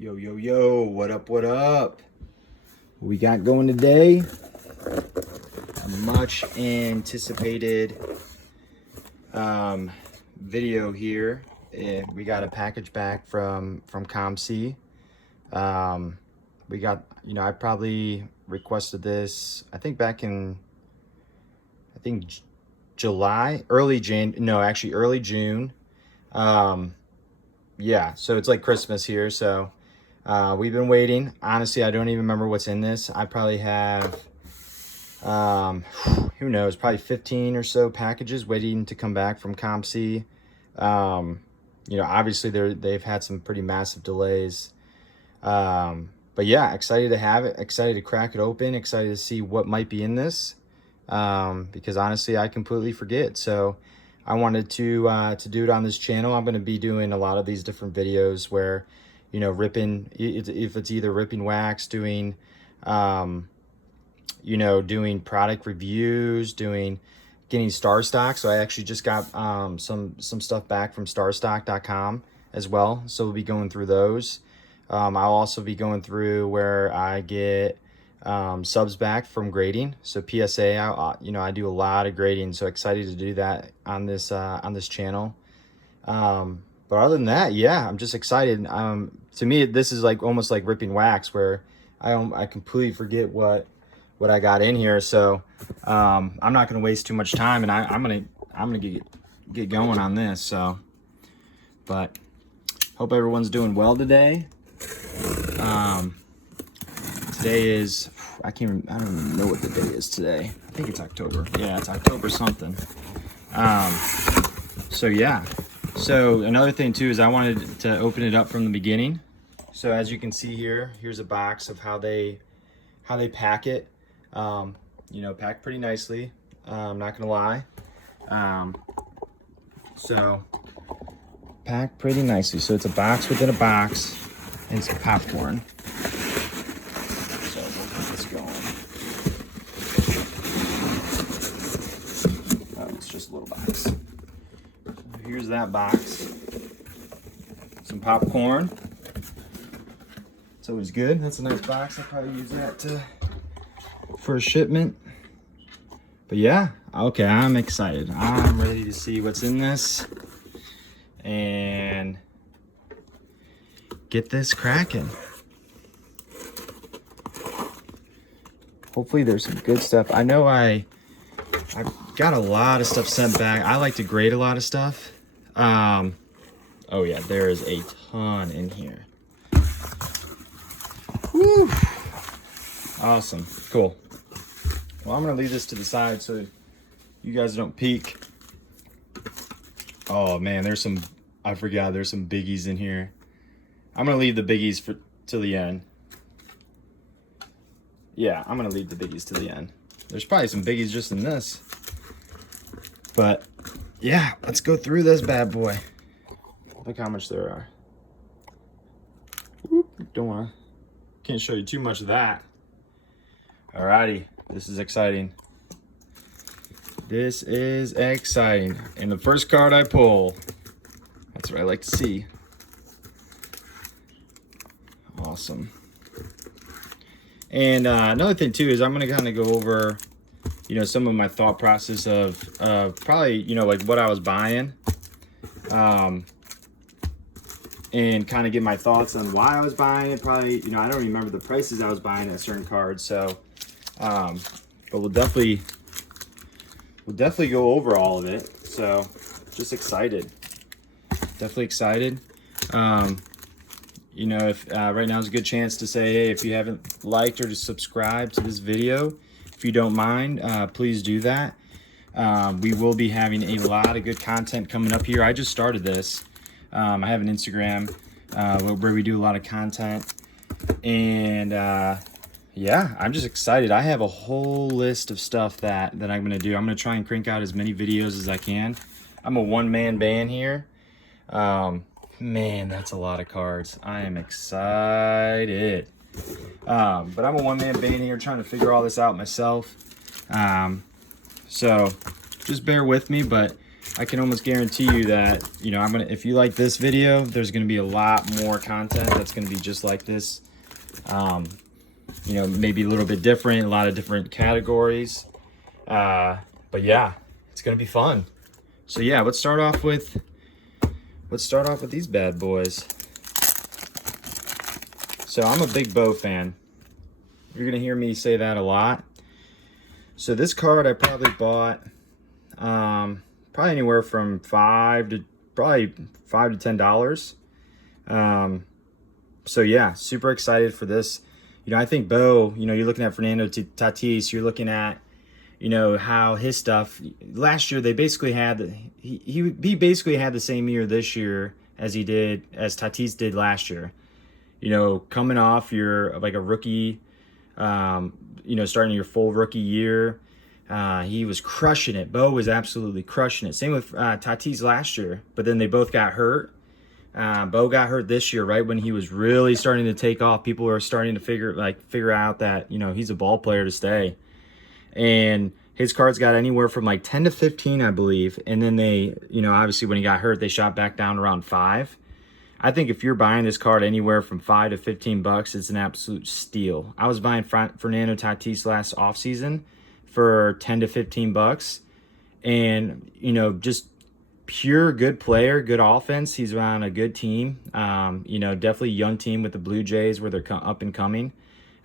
Yo, yo, yo, what up, what up? What we got going today? A much anticipated video here. We got a package back from COMC. We got, I probably requested this, I think back in, July, early June. Yeah, so it's like Christmas here, so we've been waiting. Honestly, I don't even remember what's in this. I probably have, who knows, probably 15 or so packages waiting to come back from COMC. Obviously they've had some pretty massive delays. But yeah, excited to have it, excited to crack it open, excited to see what might be in this. Because honestly, I completely forget. So I wanted to do it on this channel. I'm going to be doing a lot of these different videos where, ripping, if it's either ripping wax, doing, doing product reviews, getting Starstock. So I actually just got some stuff back from Starstock.com as well. So we'll be going through those. I'll also be going through where I get subs back from grading. So PSA, I do a lot of grading, so excited to do that on this channel. But other than that, yeah, I'm just excited. To me, this is like almost like ripping wax, where I completely forget what I got in here. So I'm not going to waste too much time, and I'm gonna get going on this. So, but hope everyone's doing well today. Today is, I don't even know what the day is today. I think it's October. Yeah, it's October something. So yeah. So another thing too is I wanted to open it up from the beginning. So as you can see here, here's a box of how they pack it. Packed pretty nicely. I'm not gonna lie. So packed pretty nicely. So it's a box within a box and some popcorn. Just a little box. So here's that box. Some popcorn. It's always good. That's a nice box. I'll probably use that for a shipment. But yeah, okay, I'm excited. I'm ready to see what's in this and get this cracking. Hopefully there's some good stuff. I know I've got a lot of stuff sent back. I like to grade a lot of stuff. Oh yeah, there is a ton in here. Woo. Awesome, cool. Well, I'm gonna leave this to the side so you guys don't peek. Oh man, I forgot there's some biggies in here. I'm gonna leave the biggies till the end. Yeah, I'm gonna leave the biggies to the end. There's probably some biggies just in this. But yeah, let's go through this bad boy. Look how much there are. Whoop, can't show you too much of that. Alrighty, this is exciting. This is exciting. And the first card I pull, that's what I like to see. Awesome. And another thing too is I'm gonna kind of go over some of my thought process of probably, like what I was buying, and kind of get my thoughts on why I was buying it. Probably, I don't remember the prices I was buying at certain cards. So, but we'll definitely go over all of it. So just excited, definitely excited. If right now is a good chance to say, hey, if you haven't liked or to subscribe to this video, if you don't mind, please do that. We will be having a lot of good content coming up here. I just started this. I have an Instagram where we do a lot of content. And yeah, I'm just excited. I have a whole list of stuff that I'm going to do. I'm going to try and crank out as many videos as I can. I'm a one-man band here. Man, that's a lot of cards. I am excited. But I'm a one-man band here trying to figure all this out myself. So just bear with me, but I can almost guarantee you that, you know, if you like this video, there's gonna be a lot more content that's gonna be just like this. You know, maybe a little bit different, a lot of different categories. But yeah, it's gonna be fun. So yeah, let's start off with these bad boys. So I'm a big Bo fan. You're gonna hear me say that a lot. So this card I probably bought probably anywhere from $5 to $10. So yeah, super excited for this. You know, I think Bo, you know, you're looking at Fernando Tatis, you're looking at, you know, how his stuff last year, they basically had, he basically had the same year this year as Tatis did last year. You know, coming off your, like a rookie, you know, starting your full rookie year, he was crushing it. Bo was absolutely crushing it. Same with Tatis last year, but then they both got hurt. Bo got hurt this year, right when he was really starting to take off. People were starting to figure out that, you know, he's a ball player to stay. And his cards got anywhere from like 10 to 15, I believe. And then they, you know, obviously when he got hurt, they shot back down around 5. I think if you're buying this card anywhere from $5 to $15, it's an absolute steal. I was buying Fernando Tatis last offseason for 10 to 15 bucks, and you know, just pure good player, good offense. He's on a good team. You know, definitely young team with the Blue Jays where they're up and coming.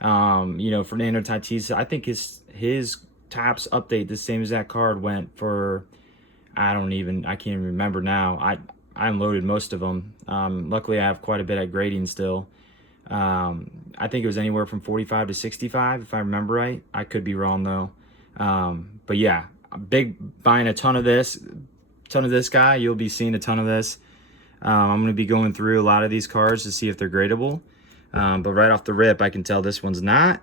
You know, Fernando Tatis, I think his tops update, the same as that card, went for, I can't even remember now. I unloaded most of them. Luckily, I have quite a bit at grading still. I think it was anywhere from 45 to 65, if I remember right. I could be wrong though. But yeah, buying a ton of this guy. You'll be seeing a ton of this. I'm going to be going through a lot of these cards to see if they're gradable. But right off the rip, I can tell this one's not,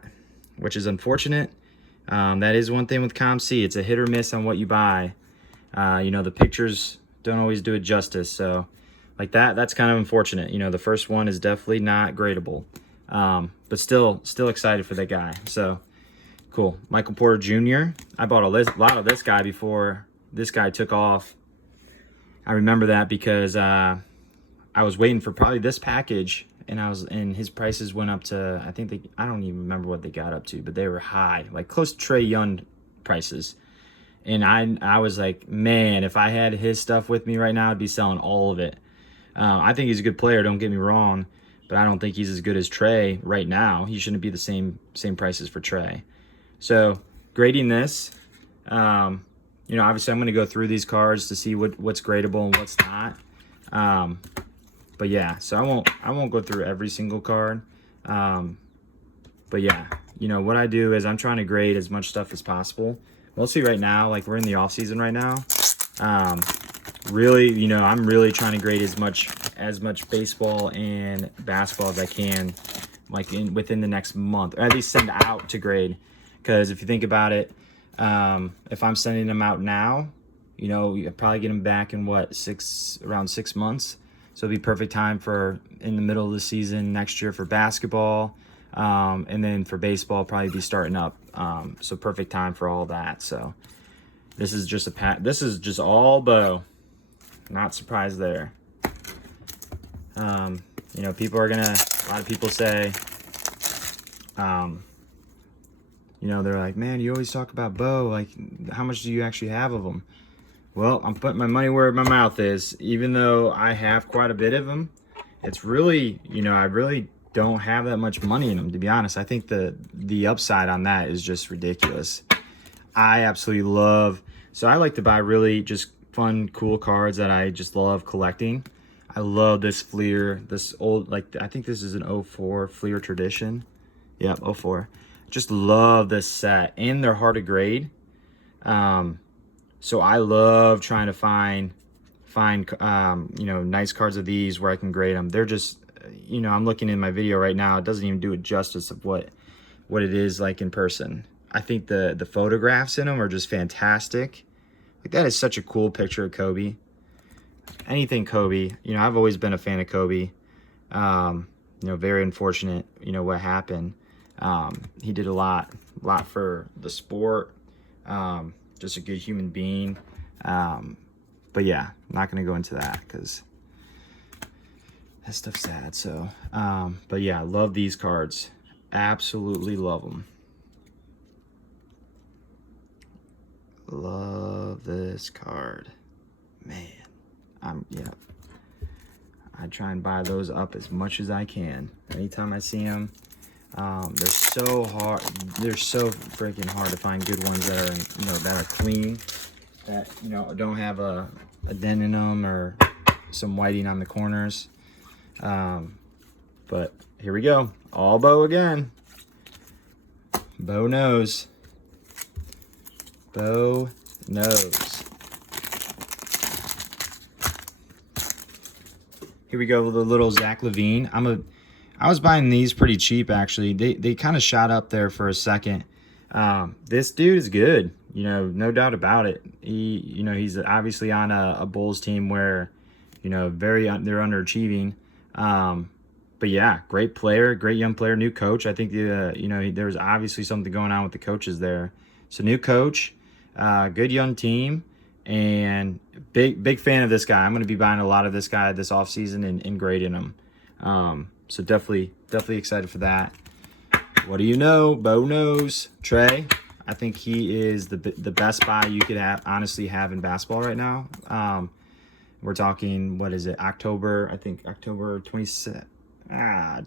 which is unfortunate. That is one thing with COMC. It's a hit or miss on what you buy. You know, the pictures don't always do it justice. So like that's kind of unfortunate. You know, the first one is definitely not gradable. But still excited for that guy. So cool. Michael Porter Jr. I bought a lot of this guy before this guy took off. I remember that because I was waiting for probably this package, and his prices went up to, I don't even remember what they got up to, but they were high, like close to Trae Young prices. And I was like, man, if I had his stuff with me right now, I'd be selling all of it. I think he's a good player, don't get me wrong, but I don't think he's as good as Trae right now. He shouldn't be the same prices for Trae. So grading this, you know, obviously I'm going to go through these cards to see what's gradable and what's not. But yeah, so I won't go through every single card. But yeah, you know, what I do is I'm trying to grade as much stuff as possible. Mostly right now, like we're in the off season right now. Really, you know, I'm really trying to grade as much baseball and basketball as I can, like within the next month, or at least send out to grade. Because if you think about it, if I'm sending them out now, you know, you probably get them back in around 6 months. So it'll be perfect time for in the middle of the season next year for basketball. And then for baseball, probably be starting up. So perfect time for all that. So this is just this is just all Bo. Not surprised there. You know, a lot of people say, you know, they're like, man, you always talk about Bo. Like, how much do you actually have of them? Well, I'm putting my money where my mouth is. Even though I have quite a bit of them, it's really, you know, I really don't have that much money in them, to be honest. I think the upside on that is just ridiculous. I absolutely love, so I like to buy really just fun, cool cards that I just love collecting. I love this Fleer, this old, like, I think this is an 04 Fleer Tradition. Yep, 04. Just love this set, and they're hard to grade. So I love trying to find you know, nice cards of these where I can grade them. They're just, you know, I'm looking in my video right now. It doesn't even do it justice of what it is like in person. I think the photographs in them are just fantastic. Like, that is such a cool picture of Kobe. Anything Kobe, you know, I've always been a fan of Kobe. You know, very unfortunate, you know, what happened. He did a lot for the sport. Just a good human being. But yeah, I'm not going to go into that because that stuff's sad. So, but yeah, love these cards. Absolutely love them. Love this card. Man, yeah. I try and buy those up as much as I can. Anytime I see them, they're so hard. They're so freaking hard to find good ones that are, that are clean, that, don't have a dent in them or some whiting on the corners. But here we go. All Bo again. Bo knows. Bo knows. Here we go with the little Zach LaVine. I was buying these pretty cheap, actually. They kind of shot up there for a second. This dude is good, no doubt about it. He's obviously on a Bulls team where, they're underachieving. But yeah, great player, great young player, new coach. I think there's obviously something going on with the coaches there. So new coach, good young team, and big fan of this guy. I'm going to be buying a lot of this guy this offseason and grading him. So definitely excited for that. What do you know? Bo knows. Trae, I think he is the best buy you could honestly have in basketball right now. We're talking, what is it, October 24th, I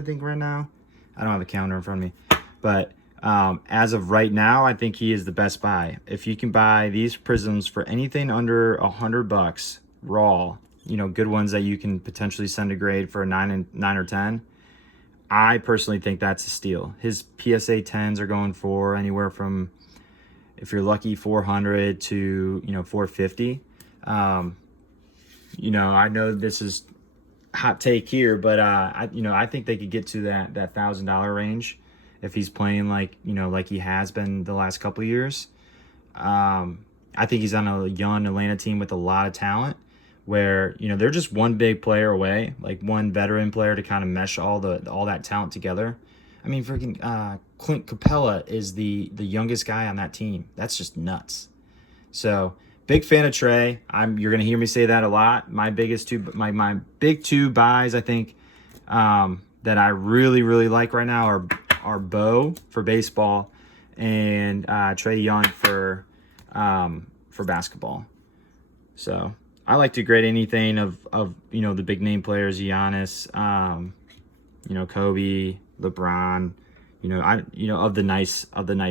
think, right now. I don't have a calendar in front of me. But as of right now, I think he is the best buy. If you can buy these prisms for anything under $100 raw, good ones that you can potentially send a grade for a 9 or 10, I personally think that's a steal. His PSA 10s are going for anywhere from, if you're lucky, 400 to 450. I know this is hot take here, but I think they could get to that $1,000 range if he's playing like he has been the last couple of years. I think he's on a young Atlanta team with a lot of talent, where they're just one big player away, like one veteran player to kind of mesh all that talent together. I mean, freaking Clint Capella is the youngest guy on that team. That's just nuts. So big fan of Trae. You're gonna hear me say that a lot. My biggest my big two buys, I think, that I really like right now are Bo for baseball and Trae Young for basketball. So I like to grade anything of the big name players, Giannis, Kobe, LeBron, of the nice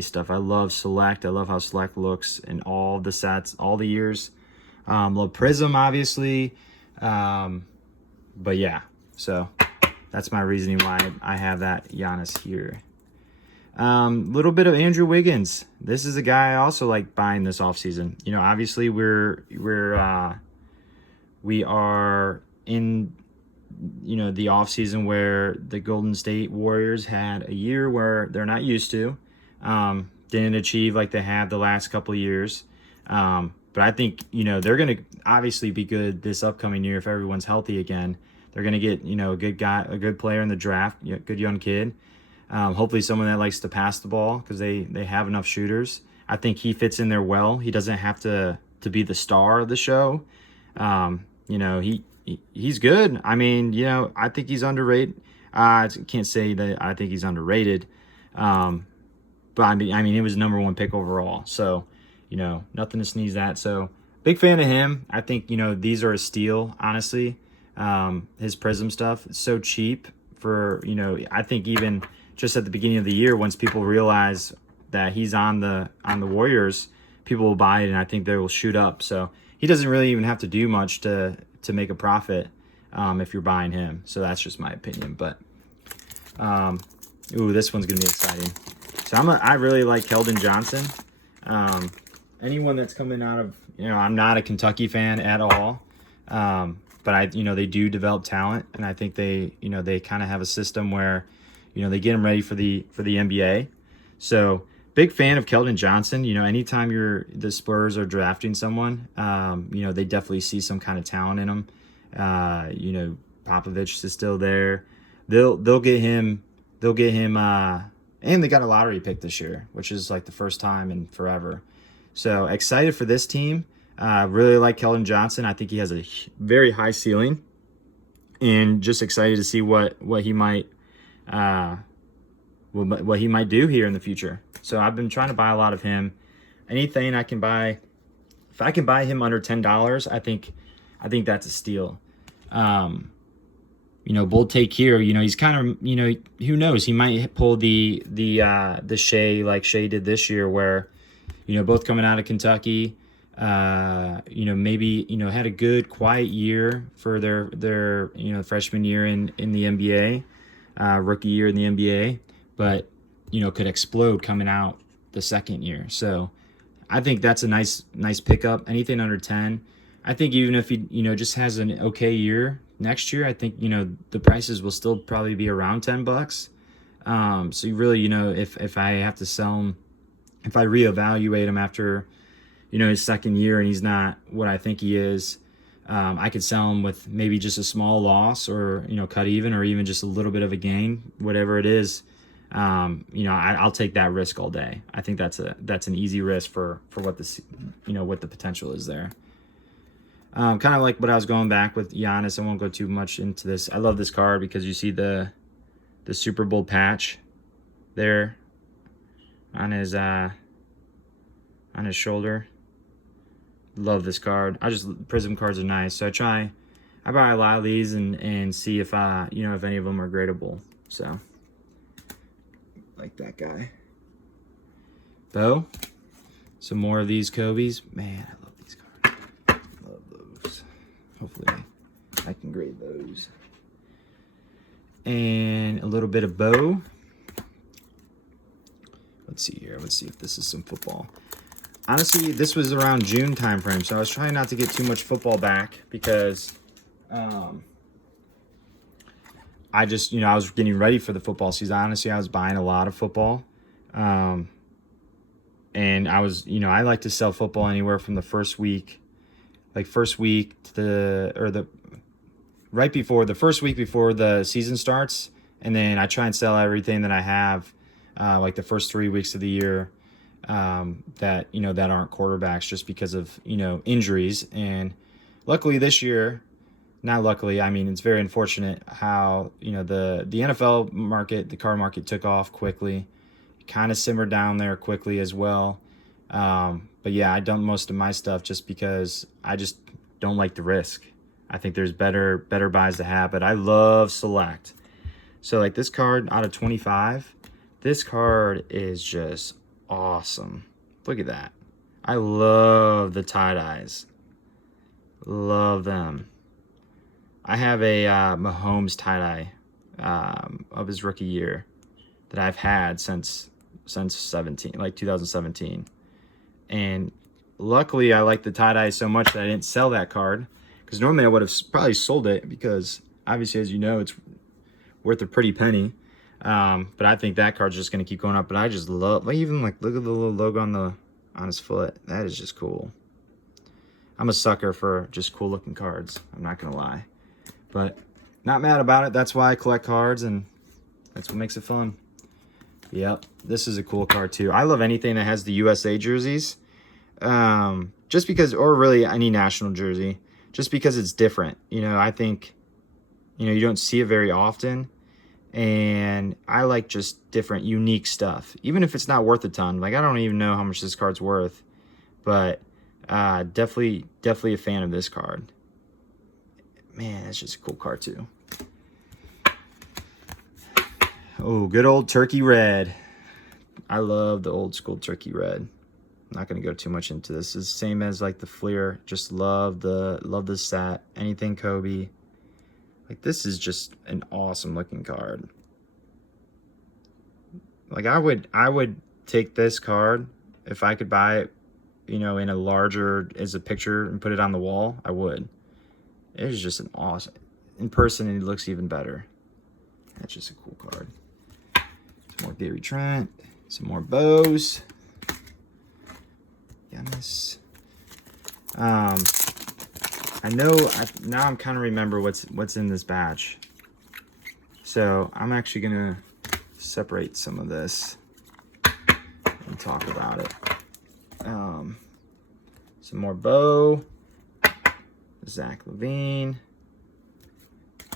stuff. I love Select. I love how Select looks in all the sets, all the years. Love Prizm, obviously. But yeah, so that's my reasoning why I have that Giannis here. Little bit of Andrew Wiggins. This is a guy I also like buying this offseason. Obviously we are in the offseason where the Golden State Warriors had a year where they're not used to, didn't achieve like they have the last couple of years. But I think they're going to obviously be good this upcoming year if everyone's healthy again. They're going to get a good player in the draft, good young kid. Hopefully someone that likes to pass the ball, because they have enough shooters. I think he fits in there well. He doesn't have to be the star of the show. He's good. I mean, I think he's underrated. I can't say that I think he's underrated. But I mean, he was number 1 pick overall. So, nothing to sneeze at. So big fan of him. I think, these are a steal, honestly. His Prizm stuff is so cheap for, I think even just at the beginning of the year, once people realize that he's on the Warriors, people will buy it, and I think they will shoot up. So he doesn't really even have to do much to make a profit if you're buying him. So that's just my opinion. But this one's gonna be exciting. So I really like Kelden Johnson. Anyone that's coming out of I'm not a Kentucky fan at all, but they do develop talent, and I think they kind of have a system where they get them ready for the NBA. So big fan of Kelden Johnson. Anytime the Spurs are drafting someone, they definitely see some kind of talent in him. Popovich is still there. They'll get him. And they got a lottery pick this year, which is like the first time in forever. So excited for this team. Really like Kelden Johnson. I think he has a very high ceiling, and just excited to see what he might what he might do here in the future. So I've been trying to buy a lot of him. Anything I can buy, if I can buy him under $10, I think that's a steal. You know, bold take here. You know, he's kind of, you know, who knows? He might pull the Shea like Shea did this year, where, you know, both coming out of Kentucky. You know, maybe, you know, had a good quiet year for their you know, freshman year in the NBA, rookie year in the NBA, but, you know, could explode coming out the second year. So I think that's a nice pickup. Anything under 10. I think even if he, you know, just has an okay year next year, I think, you know, the prices will still probably be around $10. So you really, you know, if I have to sell him, if I reevaluate him after, you know, his second year and he's not what I think he is, I could sell him with maybe just a small loss, or, you know, cut even, or even just a little bit of a gain, whatever it is. You know, I'll take that risk all day. I think that's an easy risk for what this, you know, what the potential is there. Kind of like what I was going back with Giannis. I won't go too much into this. I love this card because you see the Super Bowl patch there on his shoulder. Love this card. Prism cards are nice, so I buy a lot of these and see if you know, if any of them are gradable. So like that guy. Bo. Some more of these Kobe's. Man, I love these cards. Love those. Hopefully I can grade those. And a little bit of Bo. Let's see here. Let's see if this is some football. Honestly, this was around June time frame, so I was trying not to get too much football back because I just, you know, I was getting ready for the football season. Honestly, I was buying a lot of football. And I was, you know, I like to sell football anywhere from the first week to right before the first week before the season starts. And then I try and sell everything that I have, like the first 3 weeks of the year, that, you know, that aren't quarterbacks, just because of, you know, injuries. And luckily this year, not luckily, I mean, it's very unfortunate how, you know, the NFL market, the car market took off quickly, kind of simmered down there quickly as well. But yeah, I dumped most of my stuff just because I just don't like the risk. I think there's better buys to have, but I love Select. So like this card out of 25, this card is just awesome. Look at that. I love the tie-dyes. Love them. I have a Mahomes tie-dye of his rookie year that I've had since 2017. And luckily I like the tie-dye so much that I didn't sell that card, because normally I would have probably sold it, because obviously, as you know, it's worth a pretty penny. But I think that card's just going to keep going up. But I just love, like, even like, look at the little logo on his foot. That is just cool. I'm a sucker for just cool looking cards, I'm not going to lie. But not mad about it. That's why I collect cards, and that's what makes it fun. Yep, this is a cool card too. I love anything that has the USA jerseys. Just because, or really any national jersey, just because it's different. You know, I think, you know, you don't see it very often. And I like just different, unique stuff. Even if it's not worth a ton. Like, I don't even know how much this card's worth. But definitely a fan of this card. Man, it's just a cool card too. Oh, good old turkey red. I love the old school turkey red. I'm not going to go too much into this. It's the same as like the Fleer. Just love the set. Anything Kobe. Like, this is just an awesome looking card. Like, I would take this card if I could buy it, you know, in a larger, as a picture, and put it on the wall. I would. It is just an awesome, in person it looks even better. That's just a cool card. Some more Gary Trent, some more bows. Giannis. I know now I'm kind of remember what's in this batch. So I'm actually gonna separate some of this and talk about it. Some more Bo. Zach LaVine.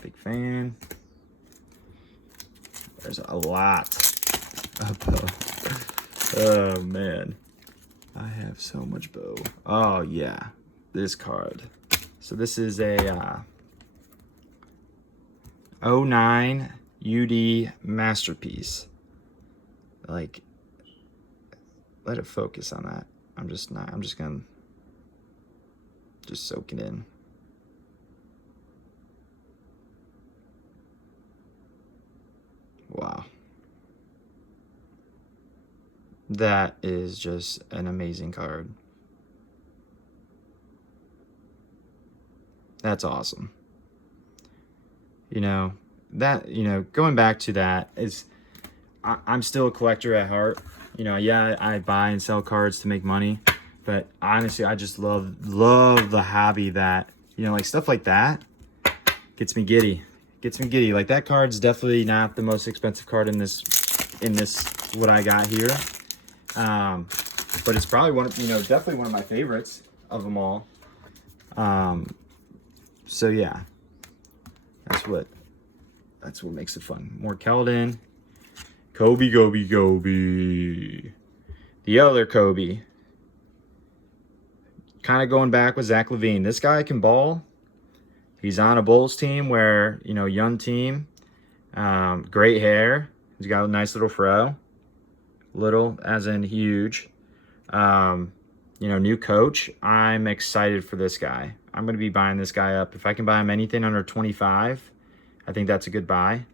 Big fan. There's a lot of Bo. Oh, man. I have so much Bo. Oh, yeah. This card. So this is a 09 UD Masterpiece. Like, let it focus on that. I'm just gonna just soak it in. Wow. That is just an amazing card. That's awesome. You know, that, you know, going back to that is, I'm still a collector at heart. You know, yeah, I buy and sell cards to make money, but honestly, I just love the hobby that, you know, like stuff like that gets me giddy. Gets me giddy. Like that card's definitely not the most expensive card in this what I got here. But it's probably one of, you know, definitely one of my favorites of them all. So yeah, that's what makes it fun. More Kelden. Kobe. The other Kobe. Kind of going back with Zach LaVine. This guy can ball. He's on a Bulls team where, you know, young team. Great hair. He's got a nice little fro. Little as in huge. You know, new coach. I'm excited for this guy. I'm going to be buying this guy up. If I can buy him anything under 25, I think that's a good buy.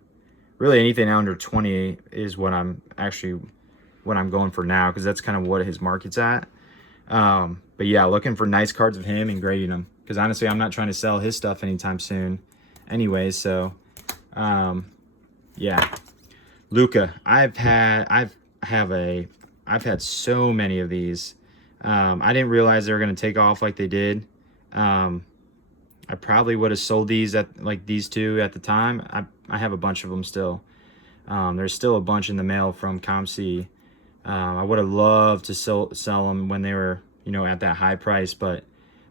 Really, anything under 20 is what I'm going for now, because that's kind of what his market's at. But yeah, looking for nice cards of him and grading them, because honestly, I'm not trying to sell his stuff anytime soon anyway. So yeah, Luka. I've had so many of these. I didn't realize they were going to take off like they did. I probably would have sold these at like these two at the time. I have a bunch of them still. There's still a bunch in the mail from COMC. I would have loved to sell them when they were, you know, at that high price. But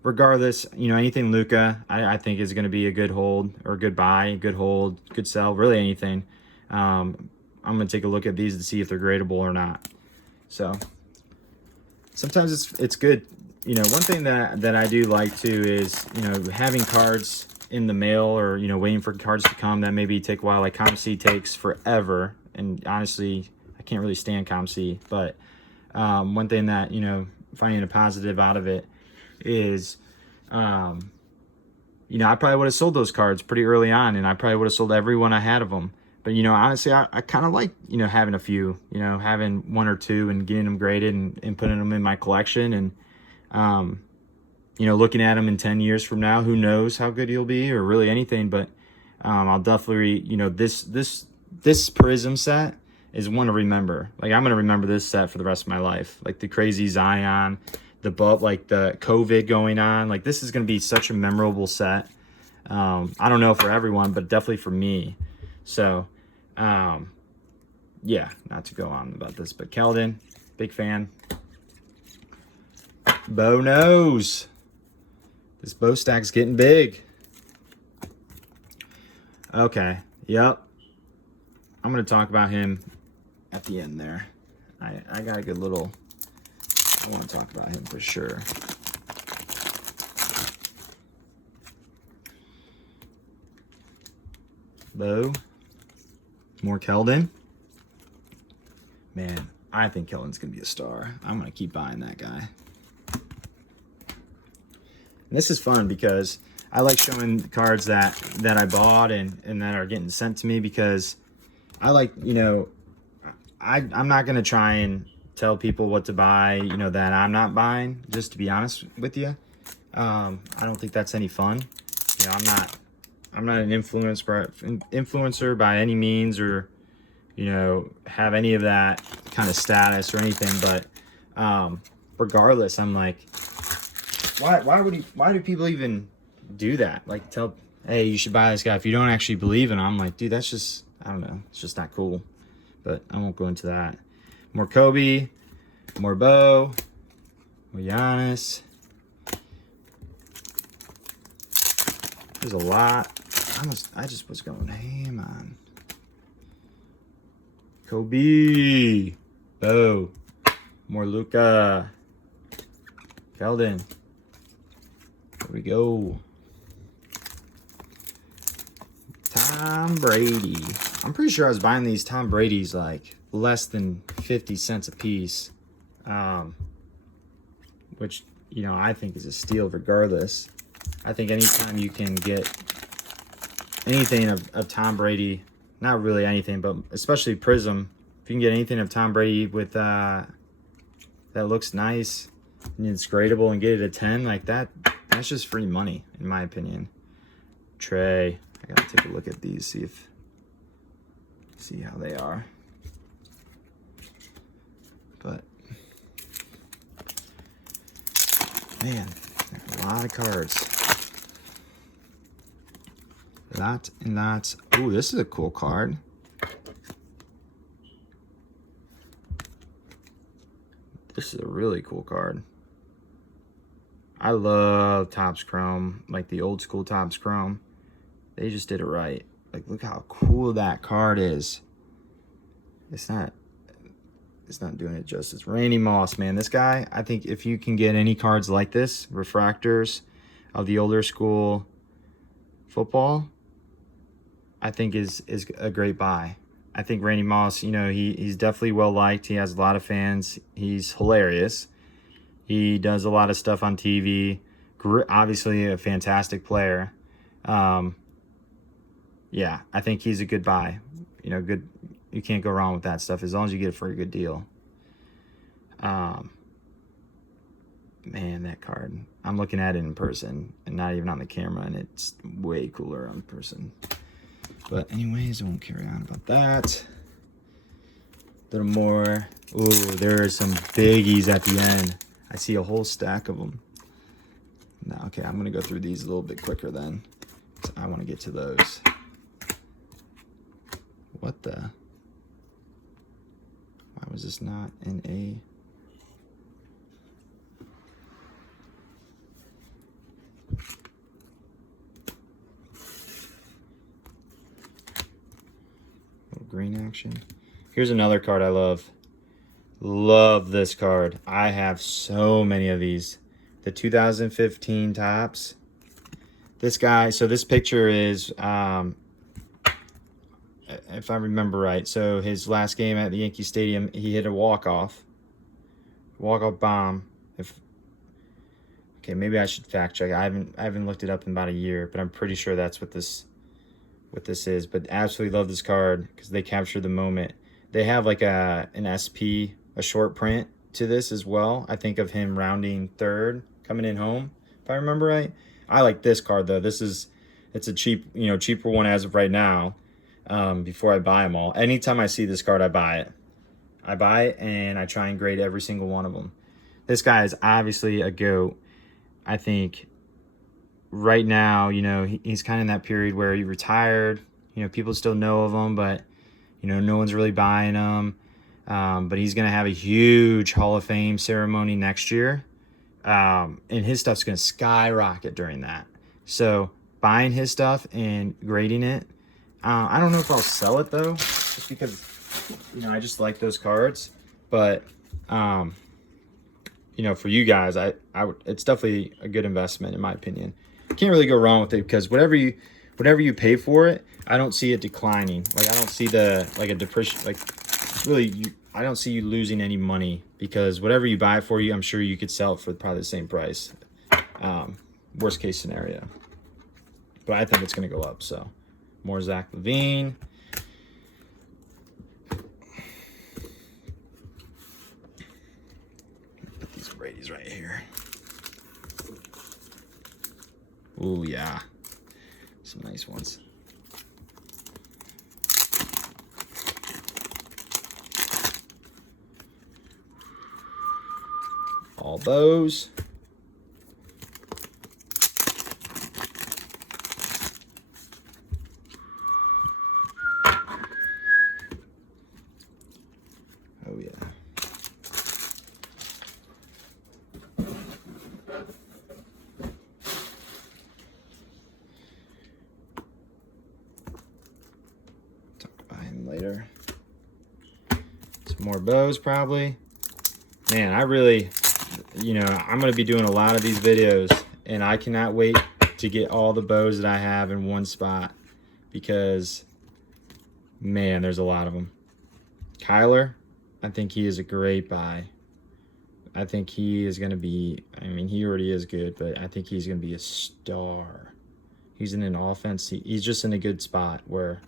regardless, you know, anything Luka, I think is going to be a good hold or a good buy, good hold, good sell, really anything. I'm going to take a look at these to see if they're gradable or not. So sometimes it's good. You know, one thing that I do like too is, you know, having cards in the mail, or, you know, waiting for cards to come that maybe take a while. Like COMC takes forever, and honestly, I can't really stand COMC. But one thing that, you know, finding a positive out of it is, you know, I probably would have sold those cards pretty early on, and I probably would have sold every one I had of them. But, you know, honestly, I kind of like, you know, having a few, you know, having one or two and getting them graded and putting them in my collection. And, you know, looking at him in 10 years from now, who knows how good he'll be, or really anything. But I'll definitely, you know, this Prizm set is one to remember. Like, I'm going to remember this set for the rest of my life. Like the crazy Zion, like the COVID going on. Like, this is going to be such a memorable set. I don't know for everyone, but definitely for me. So, yeah, not to go on about this, but Kelden, big fan. Bo knows. This Bo stack's getting big. Okay, yep. I'm going to talk about him at the end there. I got a good little... I want to talk about him for sure. Bo. More Kelden. Man, I think Kelden's going to be a star. I'm going to keep buying that guy. And this is fun because I like showing cards that I bought and that are getting sent to me, because I like, you know, I'm not going to try and tell people what to buy, you know, that I'm not buying, just to be honest with you. I don't think that's any fun. You know, I'm not an influencer by any means, or, you know, have any of that kind of status or anything. But regardless, I'm like, why do people even do that? Like, tell, hey, you should buy this guy if you don't actually believe in him. I'm like, dude, that's just, I don't know, it's just not cool. But I won't go into that. More Kobe, more Bo, more Giannis. There's a lot. I just was going ham on. Kobe. Bo. More Luka. Kelden. Here we go. Tom Brady. I'm pretty sure I was buying these Tom Brady's like less than 50 cents a piece. Which, you know, I think is a steal regardless. I think anytime you can get anything of Tom Brady, not really anything, but especially Prizm, if you can get anything of Tom Brady with that looks nice and it's gradable and get it a 10 like that, that's just free money in my opinion. Trae, I gotta take a look at these, see how they are. But man, a lot of cards. Lots and lots. Ooh, this is a cool card. This is a really cool card. I love Topps Chrome, like the old school Topps Chrome. They just did it right. Like, look how cool that card is. It's not doing it justice. Randy Moss, man, this guy, I think if you can get any cards like this, refractors of the older school football, I think is a great buy. I think Randy Moss, you know, he's definitely well liked. He has a lot of fans. He's hilarious. He does a lot of stuff on TV. Obviously a fantastic player. Yeah, I think he's a good buy. You know, good. You can't go wrong with that stuff as long as you get it for a good deal. Man, that card. I'm looking at it in person and not even on the camera, and it's way cooler on person. But anyways, I won't carry on about that. A little more. Ooh, there are some biggies at the end. I see a whole stack of them. No, okay, I'm gonna go through these a little bit quicker then. I want to get to those. What the? Why was this not in a? Little green action. Here's another card I love. Love this card. I have so many of these. The 2015 Topps. This guy, so this picture is, if I remember right, so his last game at the Yankee Stadium, he hit a walk-off bomb. Okay, maybe I should fact check. I haven't looked it up in about a year, but I'm pretty sure that's what this is. But absolutely love this card because they capture the moment. They have like an SP, a short print to this as well. I think of him rounding third, coming in home, if I remember right. I like this card though. It's a cheaper one as of right now. Before I buy them all, anytime I see this card, I buy it and I try and grade every single one of them. This guy is obviously a GOAT. I think right now, you know, he's kind of in that period where he retired. You know, people still know of him, but you know, no one's really buying him. But he's gonna have a huge Hall of Fame ceremony next year. And his stuff's going to skyrocket during that. So buying his stuff and grading it. I don't know if I'll sell it though, just because, you know, I just like those cards. But, you know, for you guys, it's definitely a good investment in my opinion. Can't really go wrong with it because whatever you pay for it, I don't see it declining. Like I don't see a depreciation. Like really, I don't see you losing any money because whatever you buy it for, I'm sure you could sell it for probably the same price. Worst case scenario. But I think it's going to go up. So more Zach LaVine. Put these Brady's right here. Ooh, yeah. Some nice ones. All those. Oh yeah. him later. Some more bows probably. Man, I really, you know, I'm going to be doing a lot of these videos, and I cannot wait to get all the bows that I have in one spot because, man, there's a lot of them. Kyler, I think he is a great buy. I think he is going to be, I mean, he already is good, but I think he's going to be a star. He's in an offense. He's just in a good spot where,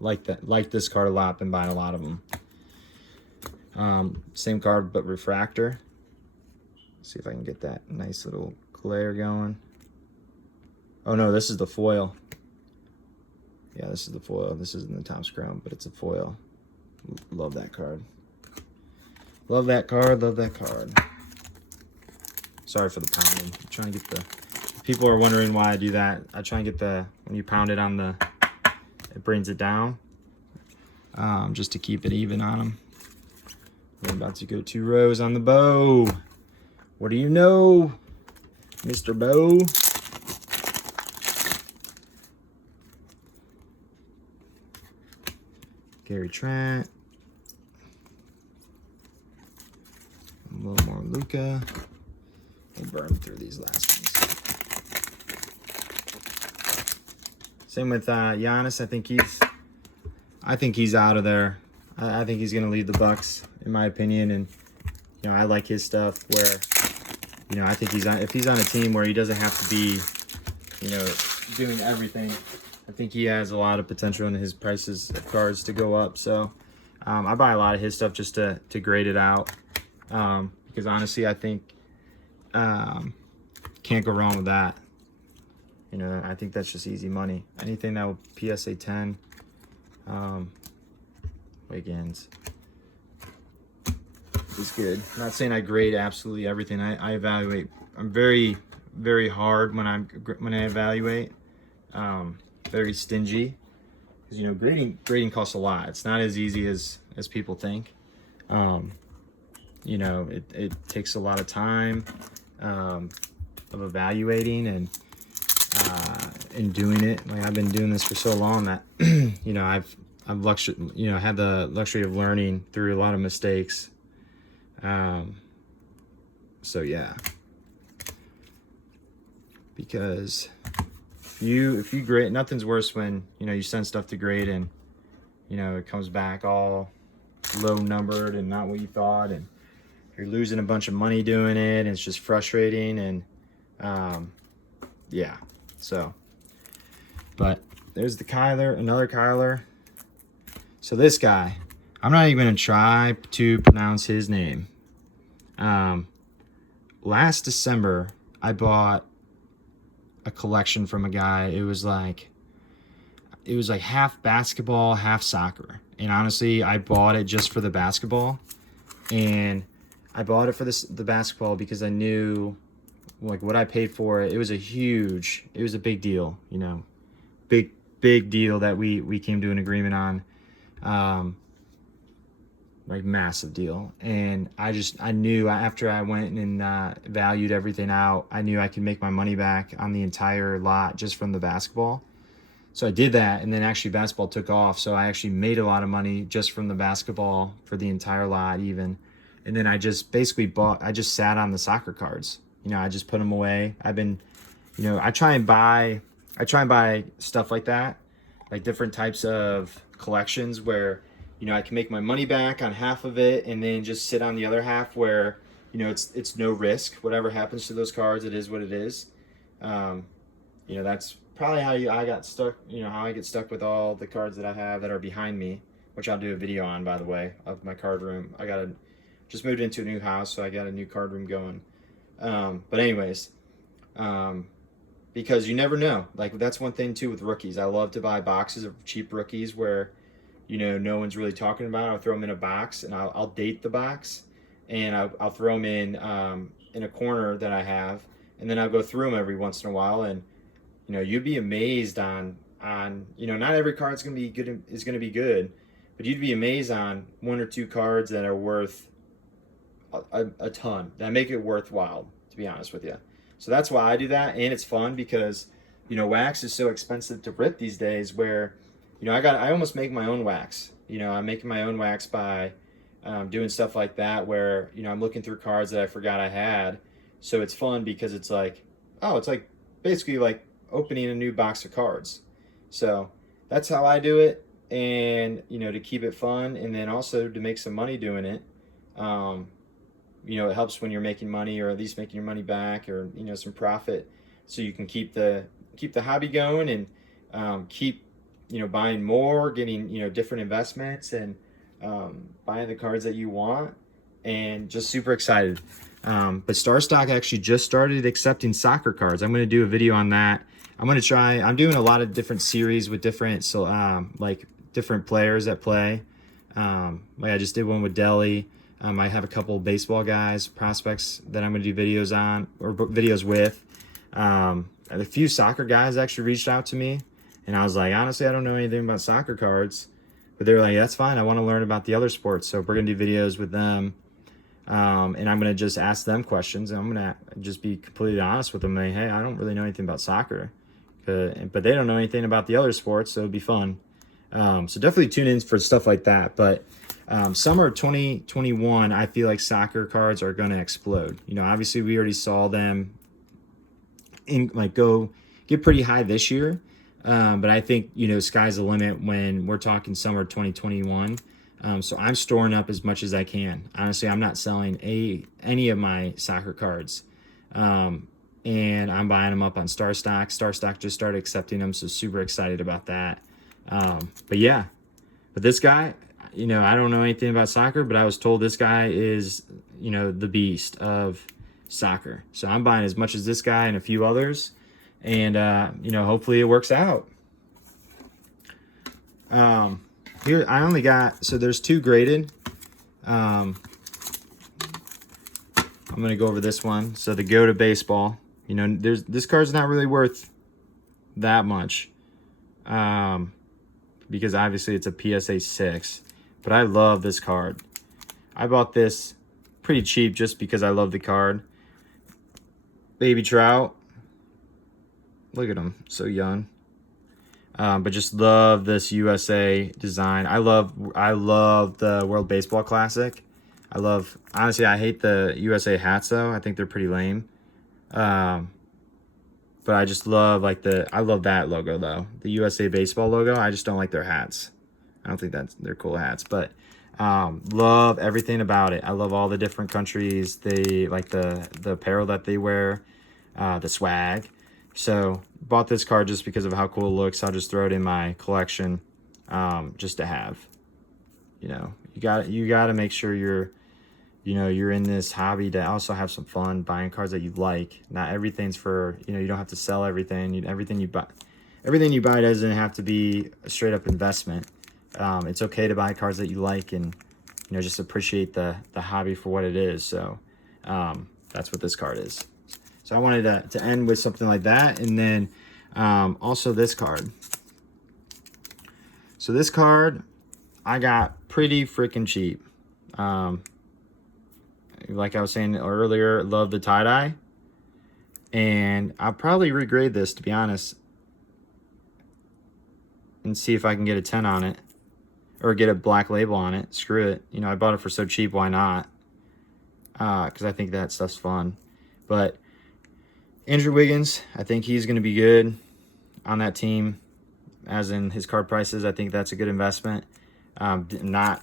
like this card a lot, been buying a lot of them. Same card, but refractor. Let's see if I can get that nice little glare going. Oh no, this is the foil. Yeah, this is the foil. This isn't the Topps Chrome, but it's a foil. Love that card. Love that card. Love that card. Sorry for the pounding. I'm trying to get the... People are wondering why I do that. I try and get the... When you pound it on the... It brings it down. Just to keep it even on them. We're about to go 2 rows on the bow. What do you know, Mr. Bow? Gary Trent. A little more Luka. We'll burn through these last ones. Same with Giannis. I think he's out of there. I think he's going to leave the Bucks, in my opinion. And you know, I like his stuff where, you know, I think if he's on a team where he doesn't have to be, you know, doing everything, I think he has a lot of potential in his prices of cards to go up. So I buy a lot of his stuff just to grade it out. Because honestly, I think can't go wrong with that. You know, I think that's just easy money. Anything that will PSA 10, Wiggins is good. I'm not saying I grade absolutely everything. I evaluate. I'm very, very hard when I evaluate. Very stingy, because you know grading costs a lot. It's not as easy as people think. You know, it takes a lot of time of evaluating and doing it. Like I've been doing this for so long that you know I've had the luxury of learning through a lot of mistakes. So yeah, because if you grade, nothing's worse when you know you send stuff to grade and you know it comes back all low numbered and not what you thought, and you're losing a bunch of money doing it, and it's just frustrating. And yeah, so but there's the Kyler, another Kyler. So this guy, I'm not even gonna try to pronounce his name. Last December I bought a collection from a guy. It was like half basketball, half soccer. And honestly, I bought it just for the basketball. And I bought it for the basketball because I knew like what I paid for it. It was a big deal, you know, big deal that we came to an agreement on. Like massive deal. And I knew after I went and valued everything out, I knew I could make my money back on the entire lot just from the basketball. So I did that, and then actually basketball took off, so I actually made a lot of money just from the basketball for the entire lot even. And then I just basically sat on the soccer cards. You know, I just put them away. I've been, you know, I try and buy stuff like that, like different types of collections where, you know, I can make my money back on half of it and then just sit on the other half where, you know, it's no risk. Whatever happens to those cards, it is what it is. You know, that's probably how I got stuck, you know, how I get stuck with all the cards that I have that are behind me, which I'll do a video on, by the way, of my card room. Just moved into a new house, so I got a new card room going. But anyways, because you never know. Like, that's one thing too with rookies. I love to buy boxes of cheap rookies where, you know, no one's really talking about it. I'll throw them in a box, and I'll date the box, and I'll throw them in a corner that I have, and then I'll go through them every once in a while. And you know, you'd be amazed on you know, not every card's gonna be good, but you'd be amazed on 1 or 2 cards that are worth a ton, that make it worthwhile, to be honest with you. So that's why I do that, and it's fun because, you know, wax is so expensive to rip these days where, you know, I almost make my own wax. You know, I'm making my own wax by doing stuff like that where, you know, I'm looking through cards that I forgot I had. So it's fun because it's like, oh, it's like basically like opening a new box of cards. So that's how I do it. And, you know, to keep it fun and then also to make some money doing it. Um, you know, it helps when you're making money or at least making your money back or, you know, some profit so you can keep the hobby going and keep, you know, buying more, getting, you know, different investments and buying the cards that you want and just super excited. But Starstock actually just started accepting soccer cards. I'm going to do a video on that. I'm doing a lot of different series with different, so like different players that play. Like I just did one with Delhi. I have a couple of baseball guys, prospects that I'm going to do videos on or videos with. A few soccer guys actually reached out to me, and I was like, honestly, I don't know anything about soccer cards, but they were like, that's fine. I want to learn about the other sports, so we're going to do videos with them, and I'm going to just ask them questions, and I'm going to just be completely honest with them. Like, hey, I don't really know anything about soccer, but they don't know anything about the other sports, so it'd be fun. So definitely tune in for stuff like that, but. Summer 2021, I feel like soccer cards are going to explode. You know, obviously we already saw them in like go get pretty high this year. But I think, you know, sky's the limit when we're talking summer 2021. So I'm storing up as much as I can. Honestly, I'm not selling any of my soccer cards. And I'm buying them up on Starstock. Starstock just started accepting them, so super excited about that. But yeah, but this guy, you know, I don't know anything about soccer, but I was told this guy is, you know, the beast of soccer. So I'm buying as much as this guy and a few others. And, you know, hopefully it works out. Here, I only got, so there's 2 graded. I'm going to go over this one. So the Go to Baseball, you know, this card's not really worth that much. Because obviously it's a PSA 6. But I love this card. I bought this pretty cheap just because I love the card. Baby Trout. Look at him, so young. But just love this USA design. I love the World Baseball Classic. Honestly, I hate the USA hats though. I think they're pretty lame. But I just love I love that logo though. The USA Baseball logo. I just don't like their hats. I don't think they're cool hats, but love everything about it. I love all the different countries. They like the apparel that they wear, the swag. So bought this card just because of how cool it looks. I'll just throw it in my collection, just to have. You know, you got to make sure you're in this hobby to also have some fun buying cards that you like. Not everything's for, you know, you don't have to sell everything. Everything you buy doesn't have to be a straight up investment. It's okay to buy cards that you like and, you know, just appreciate the hobby for what it is. So that's what this card is. So I wanted to end with something like that. And then also this card. So this card I got pretty freaking cheap. Like I was saying earlier, love the tie-dye. And I'll probably regrade this, to be honest, and see if I can get a 10 on it. Or get a black label on it. Screw it. You know, I bought it for so cheap, why not? Because I think that stuff's fun. But Andrew Wiggins, I think he's going to be good on that team. As in his card prices, I think that's a good investment. I'm not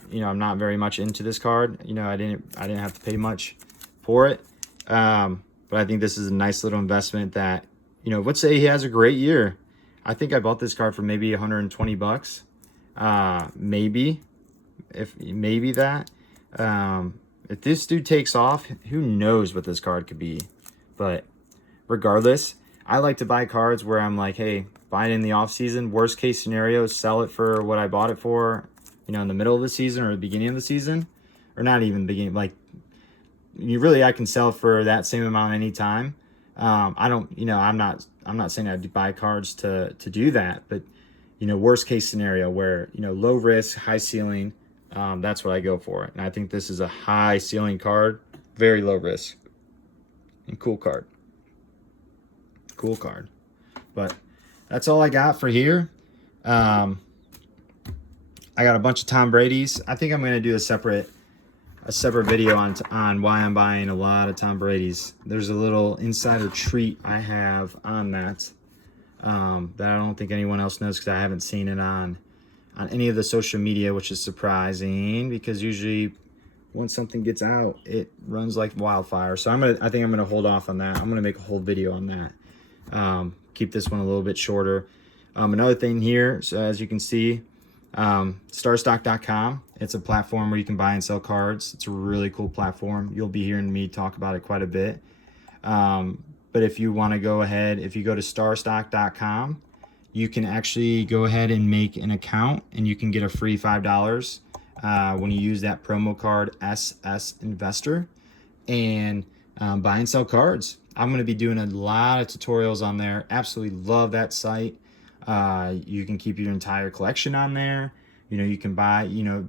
very much into this card. You know, I didn't have to pay much for it. But I think this is a nice little investment that, you know, let's say he has a great year. I think I bought this card for maybe 120 bucks. Maybe that. If this dude takes off, who knows what this card could be. But regardless, I like to buy cards where I'm like, hey, buy it in the off season. Worst case scenario, sell it for what I bought it for, you know, in the middle of the season or the beginning of the season, or not even the beginning. Like, I can sell for that same amount anytime. I don't, you know, I'm not saying I'd buy cards to do that, but, you know, worst case scenario where, you know, low risk, high ceiling, that's what I go for. And I think this is a high ceiling card, very low risk, and cool card. Cool card. But that's all I got for here. I got a bunch of Tom Brady's. I think I'm going to do a separate video on why I'm buying a lot of Tom Brady's. There's a little insider treat I have on that that I don't think anyone else knows, because I haven't seen it on any of the social media, which is surprising, because usually once something gets out, it runs like wildfire. So I think I'm gonna hold off on that. I'm gonna make a whole video on that. Keep this one a little bit shorter. Another thing here, so as you can see, Starstock.com. It's a platform where you can buy and sell cards. It's a really cool platform. You'll be hearing me talk about it quite a bit. But if you want to go ahead, if you go to Starstock.com, you can actually go ahead and make an account, and you can get a free $5 when you use that promo card SSINVESTOR and buy and sell cards. I'm going to be doing a lot of tutorials on there. Absolutely love that site. You can keep your entire collection on there. You know, you can buy, you know,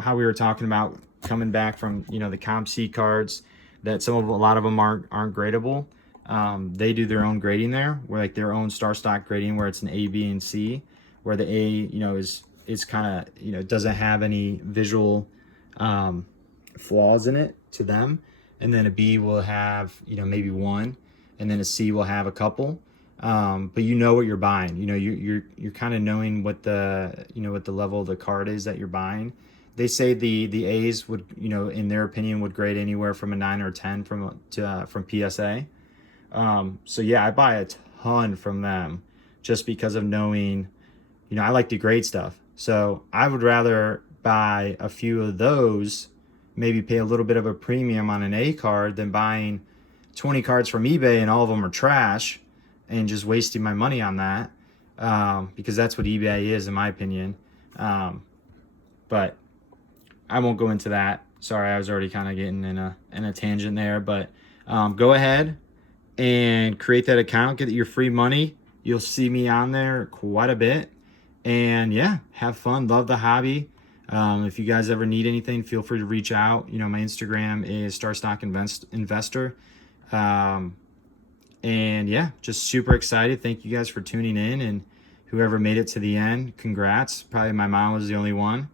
how we were talking about coming back from, you know, the COMC cards, that a lot of them aren't gradable. They do their own grading there, where like their own Starstock grading, where it's an A, B, and C, where the A, you know, is kind of, you know, doesn't have any visual flaws in it to them, and then a B will have, you know, maybe one, and then a C will have a couple. But you know what you're buying. You know, you're kind of knowing what the, you know, what the level of the card is that you're buying. They say the A's would, you know, in their opinion, would grade anywhere from a 9 or 10 from PSA. So yeah, I buy a ton from them just because of knowing, you know, I like to grade stuff. So I would rather buy a few of those, maybe pay a little bit of a premium on an A card, than buying 20 cards from eBay and all of them are trash and just wasting my money on that, because that's what eBay is, in my opinion. But I won't go into that. Sorry, I was already kind of getting in a tangent there. But go ahead and create that account, get your free money. You'll see me on there quite a bit. And yeah, have fun, love the hobby. If you guys ever need anything, feel free to reach out. You know, my Instagram is Starstock Investor. And yeah, just super excited. Thank you guys for tuning in, and whoever made it to the end, congrats. Probably my mom was the only one.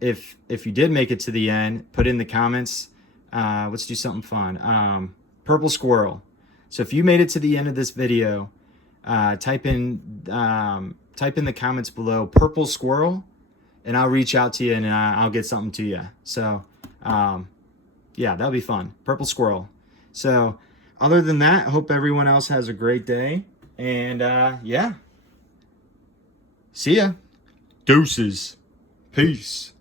If you did make it to the end, put in the comments. Let's do something fun. Purple squirrel. So if you made it to the end of this video, type in the comments below purple squirrel, and I'll reach out to you, and I'll get something to you. So yeah, that'll be fun. Purple squirrel. So other than that, I hope everyone else has a great day. And yeah, see ya. Deuces. Peace.